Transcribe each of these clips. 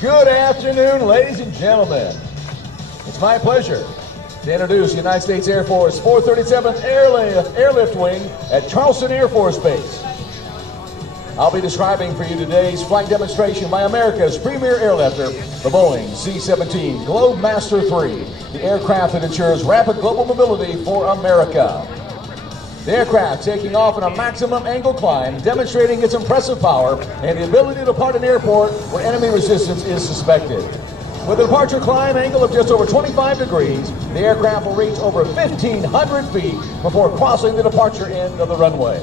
Good afternoon, ladies and gentlemen. It's my pleasure to introduce the United States Air Force 437th Airlift Wing at Charleston Air Force Base. I'll be describing for you today's flight demonstration by America's premier airlifter, the Boeing C-17 Globemaster III, the aircraft that ensures rapid global mobility for America. The aircraft taking off in a maximum angle climb, demonstrating its impressive power and the ability to depart an airport where enemy resistance is suspected. With a departure climb angle of just over 25 degrees, the aircraft will reach over 1,500 feet before crossing the departure end of the runway.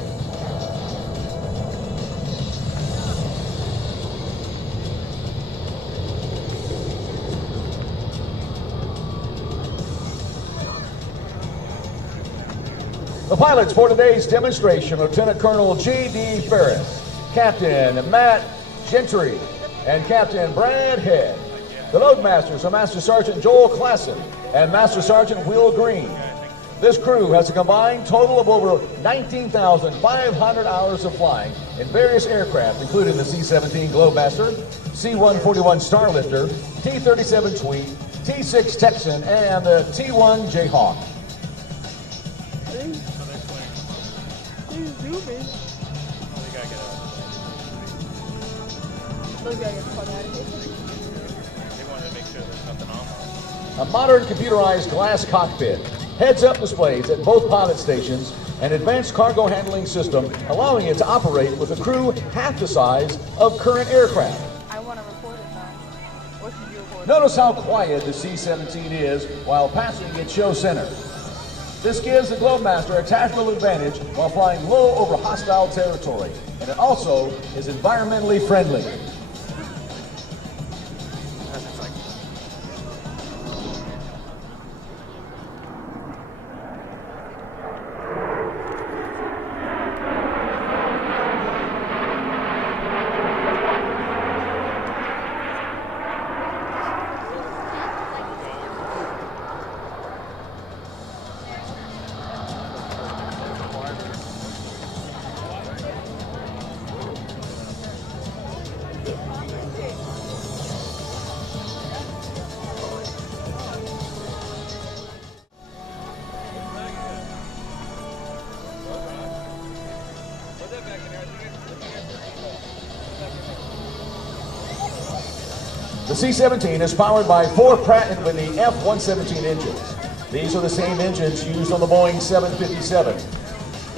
The pilots for today's demonstration, Lieutenant Colonel J.D. Ferris, Captain Matt Gentry, and Captain Brad Head. The loadmasters are Master Sergeant Joel Klassen and Master Sergeant Will Green. This crew has a combined total of over 19,500 hours of flying in various aircraft, including the C-17 Globemaster, C-141 Starlifter, T-37 Tweet, T-6 Texan, and the T-1 Jayhawk. A modern computerized glass cockpit, heads-up displays at both pilot stations, an advanced cargo handling system allowing it to operate with a crew half the size of current aircraft. I want to record it now. What should you record? Notice how quiet the C-17 is while passing its show center. This gives the Globemaster a tactical advantage while flying low over hostile territory, and it also is environmentally friendly. The C-17 is powered by 4 Pratt & Whitney F-117 engines. These are the same engines used on the Boeing 757.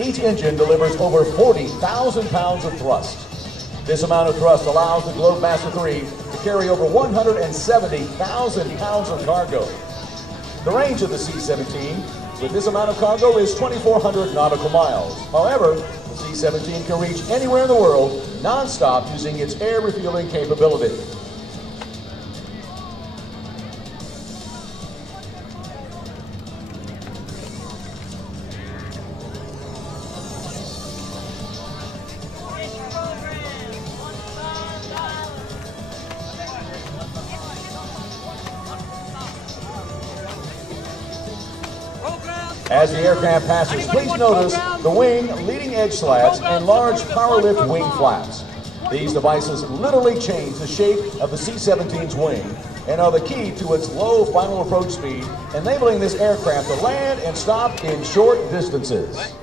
Each engine delivers over 40,000 pounds of thrust. This amount of thrust allows the Globemaster III to carry over 170,000 pounds of cargo. The range of the C-17 with this amount of cargo is 2,400 nautical miles. However, the C-17 can reach anywhere in the world non-stop using its air refueling capability. As the aircraft passes, please notice the wing, leading edge slats, and large power lift wing flaps. These devices literally change the shape of the C-17's wing and are the key to its low final approach speed, enabling this aircraft to land and stop in short distances.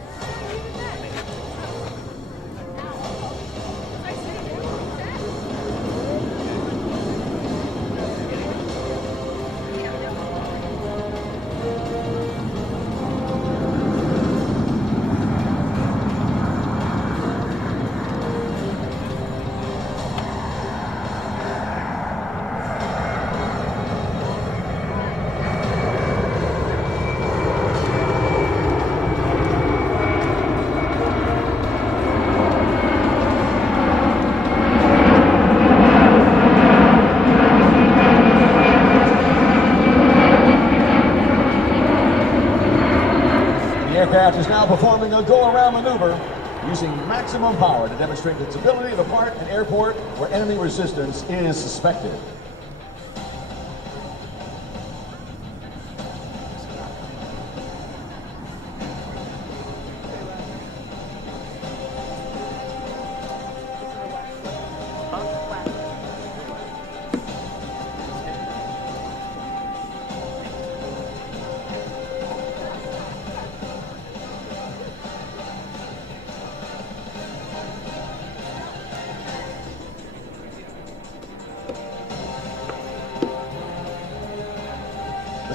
The aircraft is now performing a go-around maneuver using maximum power to demonstrate its ability to depart an airport where enemy resistance is suspected.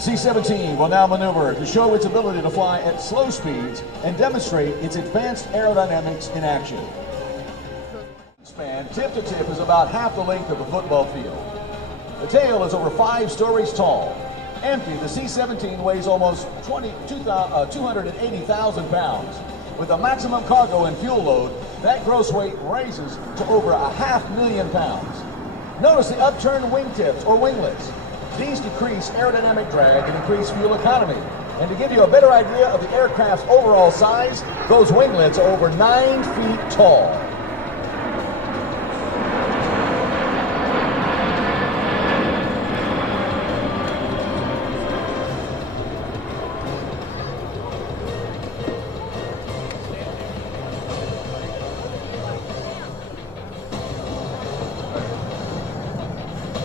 C-17 will now maneuver to show its ability to fly at slow speeds and demonstrate its advanced aerodynamics in action. Span tip to tip is about half the length of a football field. The tail is over 5 stories tall. Empty, the C-17 weighs almost 280,000 pounds. With a maximum cargo and fuel load, that gross weight raises to over 500,000 pounds. Notice the upturned wingtips or winglets. These decrease aerodynamic drag and increase fuel economy. And to give you a better idea of the aircraft's overall size, those winglets are over 9 feet tall.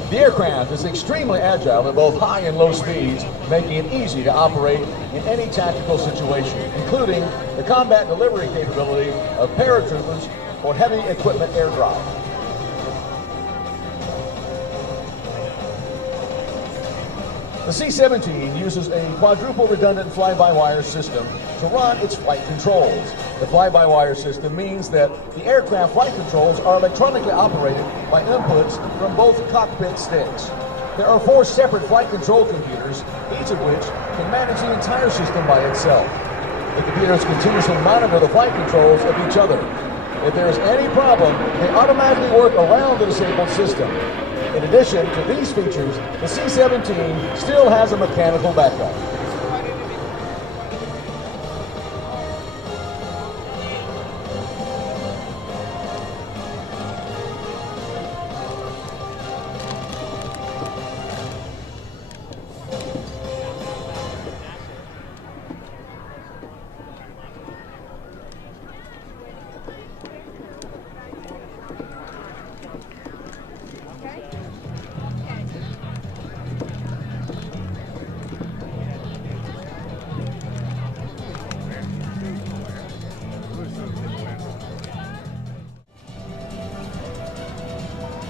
The aircraft is extremely agile at both high and low speeds, making it easy to operate in any tactical situation, including the combat delivery capability of paratroopers or heavy equipment airdrop. The C-17 uses a quadruple redundant fly-by-wire system to run its flight controls. The fly-by-wire system means that the aircraft flight controls are electronically operated by inputs from both cockpit sticks. There are 4 separate flight control computers, each of which can manage the entire system by itself. The computers continuously monitor the flight controls of each other. If there is any problem, they automatically work around the disabled system. In addition to these features, the C-17 still has a mechanical backup.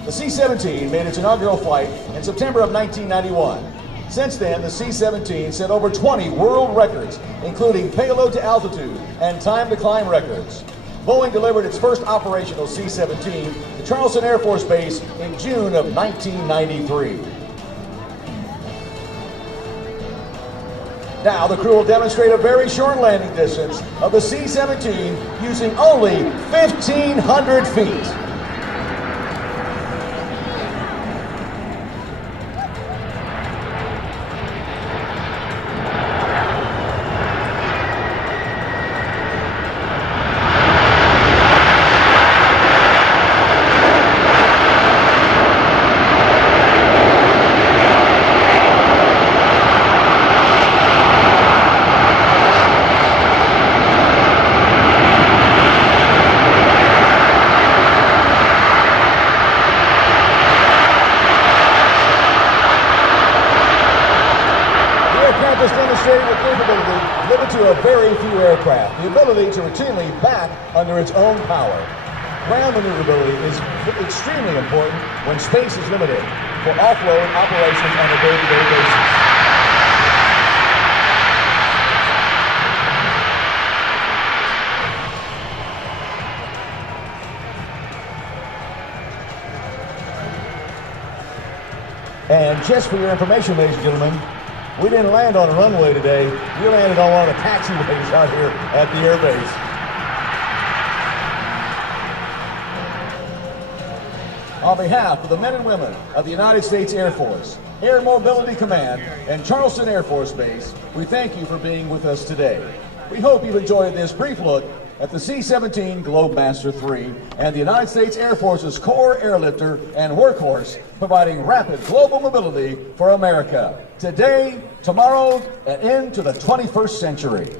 The C-17 made its inaugural flight in September of 1991. Since then, the C-17 set over 20 world records, including payload to altitude and time to climb records. Boeing delivered its first operational C-17 to Charleston Air Force Base in June of 1993. Now the crew will demonstrate a very short landing distance of the C-17 using only 1,500 feet. Demonstrating the capability given to a very few aircraft, the ability to routinely back under its own power. Ground maneuverability is extremely important when space is limited for offload operations on a day-to-day basis. And just for your information, ladies and gentlemen, we didn't land on a runway today. We landed on one of the taxiways out here at the air base. On behalf of the men and women of the United States Air Force, Air Mobility Command, and Charleston Air Force Base, we thank you for being with us today. We hope you've enjoyed this brief look at the C-17 Globemaster III and the United States Air Force's core airlifter and workhorse, providing rapid global mobility for America today, tomorrow, and into the 21st century.